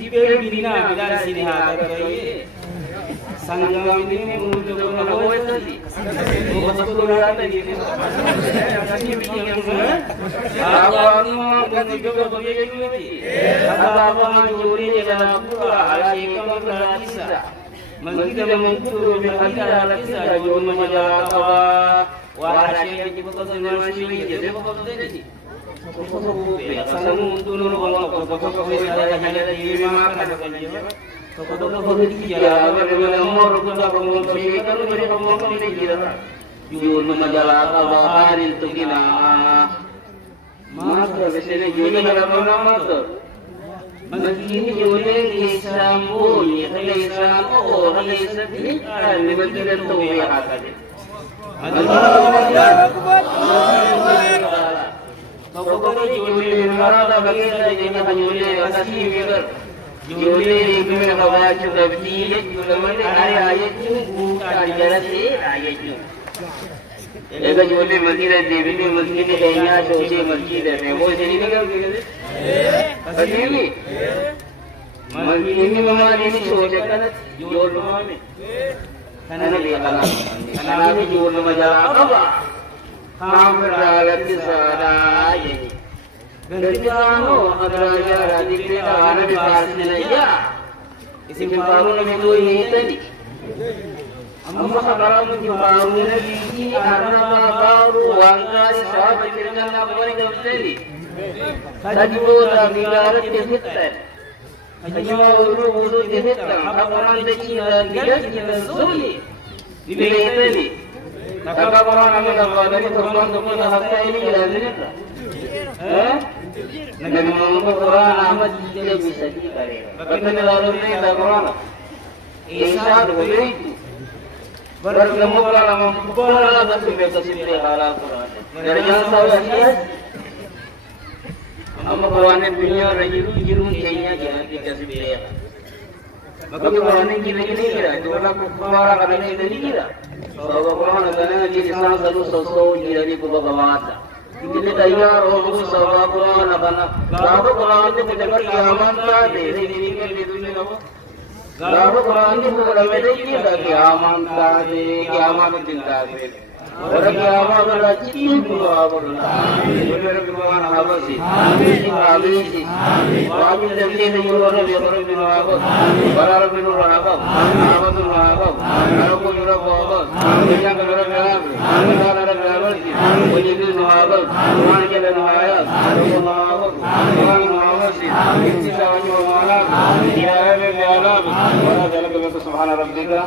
दिव्य बिना बिना sini hata kaya sanggam ini untuk melakukan tadi. Bukan sekolah tadi. Kami bikin yang mana? Awak mau juga bagi ini. Apa juri dalam pura asyik kamu berasa. Mengita mengkutu berkata berkata juri menjaga awak. Wahai yang dibuka dengan sini, jadi buka tadi. Sangat untuk nurul kalau hanya di makan kalau begitu ya, bagaimana umur kita promosi kalau dari promosi kita, jual majalah kalau hari itu kita, masa biasanya jual majalah masa, begini jualnya Islam punya, kalau Islam kalau Islam ini kan begitu tuh ya katanya. Kalau jual mana bagaimana jadi jual kasih biar Juli में हवा चुकती है जुलम में आए बुका जरसे आए जो एक जुली मस्जिद देवी की मस्जिद है यहाँ छोटी मस्जिद है वो चली क्या पता नहीं मस्जिद में हमारे नहीं छोटे का जोड़ में खाना ले खाना भी जोड़ में जा रहा काम रागत सारा ये Gantiano adraja radiknya ada di pasnya ya. Isi baru ni itu ini tadi. Amma sekarang di baru ni karena baru warga sahabat kita nak balik kembali. Tadi bola negara terhita. Hanya urus terhita. Orang dekida dia kita suli. Di tadi. Kakak orang kami kalau dari teman-teman harta ini kita Nabi Muhammad Quran amat tidak bisa dikare. Bagaimana lalunya ada Quran? Isa begitu. Bertemu kalau mempunyai satu bekas ini halal Quran. Dari yang saya lihat, amma Quran punya rajiru kayaknya jangan dikasih biaya. Maka Quran ini gini kira, orang kumara kadang ini kira. Bahwa Quran kadang jadi salah satu sosok dari pembawa. Ini tayar orang sahabat Quran apa? Lalu Quran itu kita kiamat tadi. Ini kan itu ni apa? Lalu Quran itu kita medeni dah kiamat tadi. Kiamat itu tadi. Orang kiamat adalah cinta apa? Benar Quran apa sih? Amin. Amin. Dan ini orang orang bina apa? Orang bina apa? Apa tu apa? Kalau kau bina apa? Yang kalau kalau kalau Wajib sahabat, orang yang bernuayat, orang mengawasi, kita wajib mengalah, tidak ada yang dialah. Wala jalan kepada Subhana Rabbika.